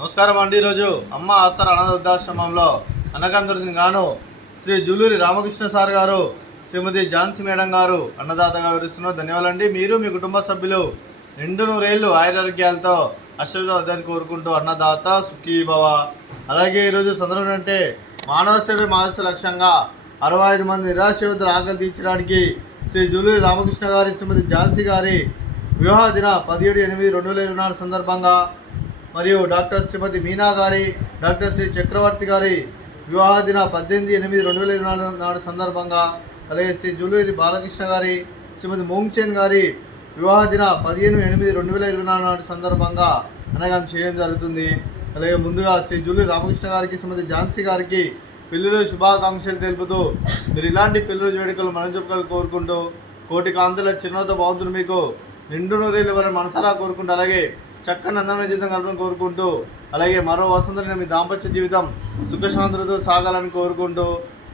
నమస్కారం అండి. ఈరోజు అమ్మ ఆస్తర్ అనాథ వృద్ధాశ్రమంలో అన్నకందరికి గాను శ్రీ జూలూరి రామకృష్ణ సార్ గారు, శ్రీమతి ఝాన్సీ మేడం గారు అన్నదాతగా వివరిస్తున్నారు. ధన్యవాదాలండి. మీరు మీ కుటుంబ సభ్యులు నిండు నూరేళ్లు ఆయురారోగ్యాలతో అష్టవిధాన్ని కోరుకుంటూ అన్నదాత సుఖీభవ. అలాగే ఈరోజు సందర్భం అంటే మానవ సేవ మానవ లక్ష్యంగా 65 మంది నిరాశ్రయుతుల ఆకలి తీర్చడానికి శ్రీ జూలూరి రామకృష్ణ గారి, శ్రీమతి ఝాన్సీ గారి వివాహ దిన 17/8/2024 సందర్భంగా మరియు డాక్టర్ శ్రీమతి మీనా గారి, డాక్టర్ శ్రీ చక్రవర్తి గారి వివాహ దిన 18/8/2024 సందర్భంగా, అలాగే శ్రీ జూలూరి బాలకృష్ణ గారి, శ్రీమతి మోంగ్చెన్ గారి వివాహ దిన 15/8/2024 సందర్భంగా అనగా చేయడం జరుగుతుంది. అలాగే ముందుగా శ్రీ జూలూరి రామకృష్ణ గారికి, శ్రీమతి ఝాన్సీ గారికి పెళ్లిలో శుభాకాంక్షలు తెలుపుతూ మీరు ఇలాంటి పెళ్లిరోజు వేడుకలు మనం చెప్పుకోవాలి కోరుకుంటూ, కోటి కాంతుల చిరునవ్వుతో బాగుంటుంది మీకు నిండు నూరేళ్ళ వారిని మనసారా కోరుకుంటూ, అలాగే చక్కని అందమైన జీవితం కలపని కోరుకుంటూ, అలాగే మరో వసంతని మీ దాంపత్య జీవితం సుఖశాంతులతో సాగాలని కోరుకుంటూ,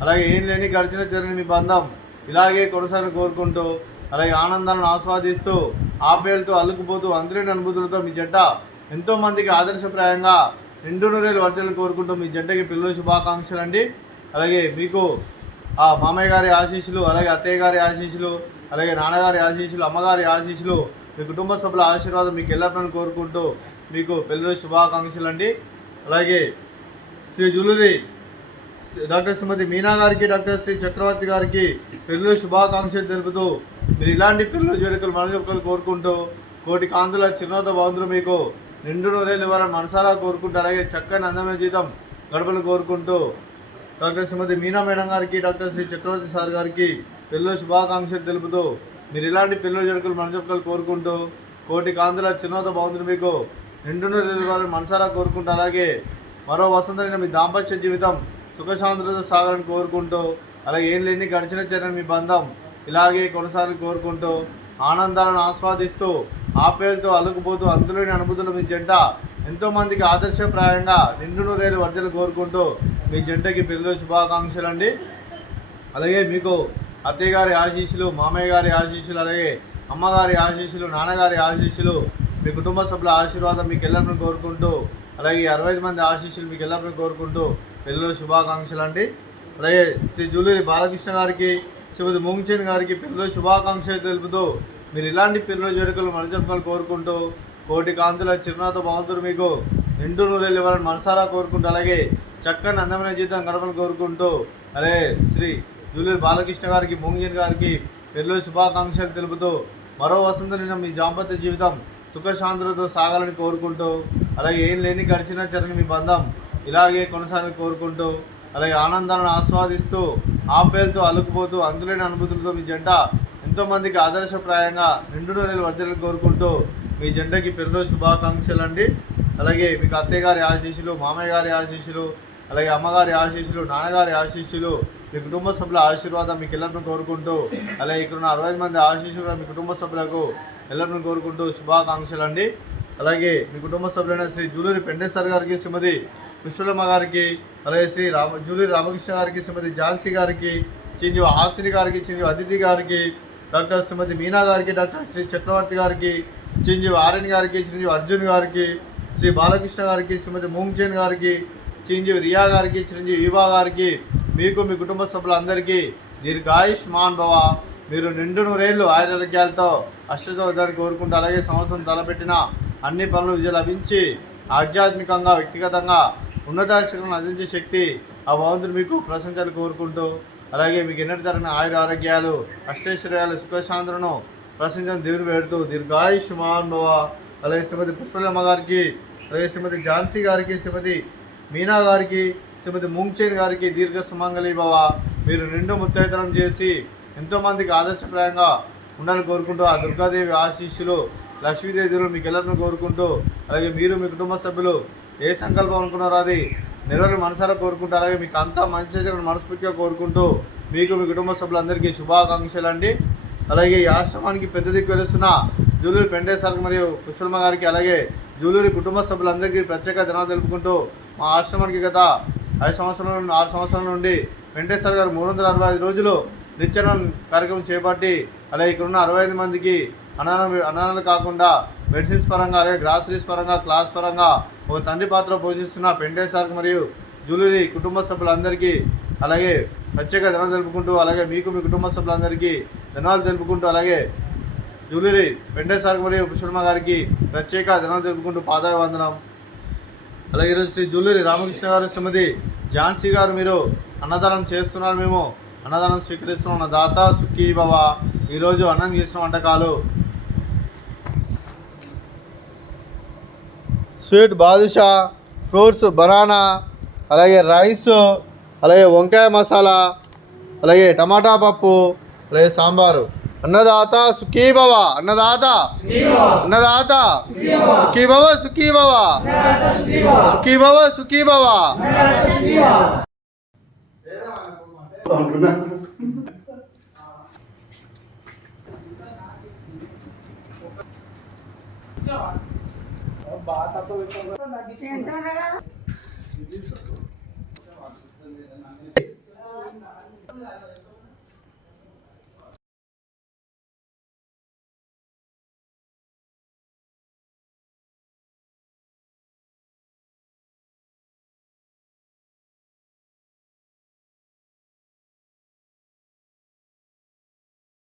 అలాగే ఏం లేని గడిచిన చెరని మీ బంధం ఇలాగే కొనసాగాలని కోరుకుంటూ, అలాగే ఆనందాలను ఆస్వాదిస్తూ ఆప్యాయలతో అల్లుకుపోతూ అందరిని అనుభూతులతో మీ జంట ఎంతోమందికి ఆదర్శప్రాయంగా నిండు నూరేళ్ళు వర్ధలను కోరుకుంటూ మీ జంటకి పిల్లల శుభాకాంక్షలు అండి. అలాగే మీకు ఆ మామయ్య గారి ఆశీస్సులు, అలాగే అత్తయ్య గారి ఆశీస్సులు, అలాగే నాన్నగారి ఆశీస్సులు, అమ్మగారి ఆశీస్సులు, మీ కుటుంబ సభ్యుల ఆశీర్వాదం మీకు ఎల్లప్పుడూ కోరుకుంటూ మీకు పెళ్లిరోజు శుభాకాంక్షలు అండి. అలాగే శ్రీ జూలూరి డాక్టర్ శ్రీమతి మీనా గారికి, డాక్టర్ శ్రీ చక్రవర్తి గారికి పెళ్లిరోజు శుభాకాంక్షలు తెలుపుతూ మీరు ఇలాంటి పెళ్లిరోజు వేడుకలు మనజొక్కలు కోరుకుంటూ, కోటి కాంతుల చిరునవ్వుతో బాగుంటుంది మీకు నిండు నూరేళ్ళు వారిని మనసారా కోరుకుంటూ, అలాగే చక్కని అందమైన జీవితం గడపలు కోరుకుంటూ డాక్టర్ శ్రీమతి మీనా మేడం గారికి, డాక్టర్ శ్రీ చక్రవర్తి సార్ గారికి పెళ్లిరోజు శుభాకాంక్షలు తెలుపుతూ మీరు ఇలాంటి పెళ్లిరోజు వేడుకలు మనజొక్కలు కోరుకుంటూ, కోటి కాంతుల చిరునవ్వుతో బాగుంటుంది మీకు నిండు నూరేళ్ళు వారిని మనసారా కోరుకుంటూ, అలాగే మరో వసంతమైన మీ దాంపత్య జీవితం సుఖశాంతులతో సాగాలని కోరుకుంటూ, అలాగే ఏం లేని గడిచిన చర్యని మీ బంధం ఇలాగే కొనసాగాలని కోరుకుంటూ, ఆనందాలను ఆస్వాదిస్తూ ఆప్యాయలతో అల్లుకుపోతూ అంతులేని అనుభూతులు మీ జంట ఎంతోమందికి ఆదర్శప్రాయంగా నిండు నూరేళ్ళు వర్ధలు కోరుకుంటూ మీ జంటకి పెళ్లిరోజు శుభాకాంక్షలు అండి. అలాగే మీకు అత్తయ్య గారి ఆశీస్సులు, మామయ్య గారి ఆశీస్సులు, అలాగే అమ్మగారి ఆశీస్సులు, నాన్నగారి ఆశీస్సులు, మీ కుటుంబ సభ్యుల ఆశీర్వాదం మీకు ఎల్లప్పుడూ కోరుకుంటూ, అలాగే 65 మంది ఆశీస్సులు మీకు ఎల్లప్పుడూ కోరుకుంటూ పెళ్లిరోజు శుభాకాంక్షలు అండి. అలాగే శ్రీ జూలూరి బాలకృష్ణ గారికి, శ్రీమతి మోంగ్చెన్ గారికి పెళ్లిరోజు శుభాకాంక్షలు తెలుపుతూ మీరు ఇలాంటి పెళ్లిరోజు వేడుకలు మనజొక్కలు కోరుకుంటూ, కోటి కాంతుల చిరునవ్వుతో బాగుంటుంది మీకు నిండు నూరేళ్ళు ఇవ్వాలని మనసారా కోరుకుంటూ, అలాగే చక్కని అందమైన జీవితం గడపలు కోరుకుంటూ, అలాగే శ్రీ జూలూరి బాలకృష్ణ గారికి, మోంగ్చెన్ గారికి పెళ్లిరోజు శుభాకాంక్షలు తెలుపుతూ మరో వసంత నిన్న మీ దాంపత్య జీవితం సుఖశాంతులతో సాగాలని కోరుకుంటూ, అలాగే ఏం లేని గడిచిన చెరని మీ బంధం ఇలాగే కొనసాగాలని కోరుకుంటూ, అలాగే ఆనందాలను ఆస్వాదిస్తూ ఆప్యాయలతో అల్లుకుపోతూ అందులేని అనుభూతులతో మీ జంట ఎంతోమందికి ఆదర్శప్రాయంగా నిండు నూరేళ్ళు వర్ధలను కోరుకుంటూ మీ జంటకి పెళ్లిరోజు శుభాకాంక్షలు అండి. అలాగే మీకు అత్తయ్య గారి ఆశీస్సులు, మామయ్య గారి ఆశీస్సులు, అలాగే అమ్మగారి ఆశీస్సులు, నాన్నగారి ఆశీస్సులు, మీ కుటుంబ సభ్యుల ఆశీర్వాదం మీకు ఎల్లప్పుడూ కోరుకుంటూ, అలాగే ఇక్కడ ఉన్న 65 మంది ఆశీస్సులు మీ కుటుంబ సభ్యులకు ఎల్లప్పుడూ కోరుకుంటూ శుభాకాంక్షలు అండి. అలాగే మీ కుటుంబ సభ్యులైన శ్రీ జూలూరి పెండేశ్వర్ గారికి, శ్రీమతి పుష్పలమ్మ గారికి, అలాగే శ్రీ జూలూరి రామకృష్ణ గారికి, శ్రీమతి ఝాన్సీ గారికి, చిరంజీవి హాసిని గారికి, చిరంజీవి అదితి గారికి, డాక్టర్ శ్రీమతి మీనా గారికి, డాక్టర్ శ్రీ చక్రవర్తి గారికి, చిరంజీవి ఆర్యన్ గారికి, చిరంజీవి అర్జున్ గారికి, శ్రీ బాలకృష్ణ గారికి, శ్రీమతి మోంగ్చెన్ గారికి, చిరంజీవి రియా గారికి, చిరంజీవి యువా గారికి, మీకు మీ కుటుంబ సభ్యులందరికీ దీర్ఘాయుష్మాన్ భవ, మీరు నిండు నూరేళ్ళు ఆరోగ్యాలతో అష్టదాన్ని కోరుకుంటూ, అలాగే సంవత్సరం తలపెట్టిన అన్ని పనులు విజయం లభించి ఆధ్యాత్మికంగా వ్యక్తిగతంగా ఉన్నత శక్తులను అందించే శక్తి ఆ భగవంతుడు మీకు ప్రశంసలు కోరుకుంటూ, అలాగే మీకు ఎన్నటి తరగని ఆరోగ్యాలు, అష్టైశ్వర్యాలు, సుఖశాంతులను ప్రశంసను దేవుని పెడుతూ దీర్ఘాయుష్మాన్ భవ. అలాగే శ్రీమతి పుష్పలమ్మ గారికి, అలాగే శ్రీమతి ఝాన్సీ గారికి, శ్రీమతి మీనా గారికి, శ్రీమతి మోంగ్చెన్ గారికి దీర్ఘ సుమంగళి భవ, మీరు నిండు ముత్తైతనం చేసి ఎంతోమందికి ఆదర్శప్రాయంగా ఉండాలని కోరుకుంటూ ఆ దుర్గాదేవి ఆశీస్సులు, లక్ష్మీదేవి దేవులు మీకు ఎల్లరిని కోరుకుంటూ, అలాగే మీరు మీ కుటుంబ సభ్యులు ఏ సంకల్పం అనుకున్నారో అది నెరవేరు మనసారా కోరుకుంటూ, అలాగే మీకు అంతా మంచి చేయాలని మనస్ఫూర్తిగా కోరుకుంటూ మీకు మీ కుటుంబ సభ్యులందరికీ శుభాకాంక్షలు అండి. అలాగే ఈ ఆశ్రమానికి పెద్ద దిక్కు వెలుస్తున్న జూలూరి పెండేశ్వర్ మరియు పుష్పలమ్మ గారికి, అలాగే జూలూరి కుటుంబ సభ్యులందరికీ ప్రత్యేక ధన్యవాదాలు తెలుపుకుంటూ, మా ఆశ్రమానికి గత 6 సంవత్సరాల నుండి వెంకటేశ్వర గారు 365 రోజులు నిత్యాన్నం కార్యక్రమం చేపట్టి, అలాగే ఇక్కడ ఉన్న 65 మందికి అన్నాలు కాకుండా మెడిసిన్స్ పరంగా, అలాగే గ్రాసరీస్ పరంగా, క్లాస్ పరంగా ఒక తండ్రి పాత్ర పోషిస్తున్న పెంటే సార్ మరియు జూలూరి కుటుంబ సభ్యులందరికీ అలాగే ప్రత్యేక ధన్యవాదాలు తెలుపుకుంటూ, అలాగే మీకు మీ కుటుంబ సభ్యులందరికీ ధన్యవాదాలు తెలుపుకుంటూ, అలాగే జూలూరి పెంటే సార్ మరియు పుష్పమ్మ గారికి ప్రత్యేక ధన్యవాదాలు తెలుపుకుంటూ పాదాభివందనం. అలాగే ఈరోజు శ్రీ జూలూరి రామకృష్ణ గారు, శ్రీమతి ఝాన్సీ గారు మీరు అన్నదానం చేస్తున్నారు. మేము అన్నదానం స్వీకరిస్తున్నాం. నా దాత సుఖీ భవ. ఈరోజు అన్నం చేసిన వంటకాలు స్వీట్ బాదుషా, ఫ్రూట్స్ బనానా, అలాగే రైస్, అలాగే వంకాయ మసాలా, అలాగే టమాటా పప్పు, అలాగే సాంబారు. అన్నదాత సుఖీ భవ. అన్నదాత అన్నదాత సుఖీ భవ. సుఖీ భవ. సుఖీ భవ. సుఖీ భవ. బాగా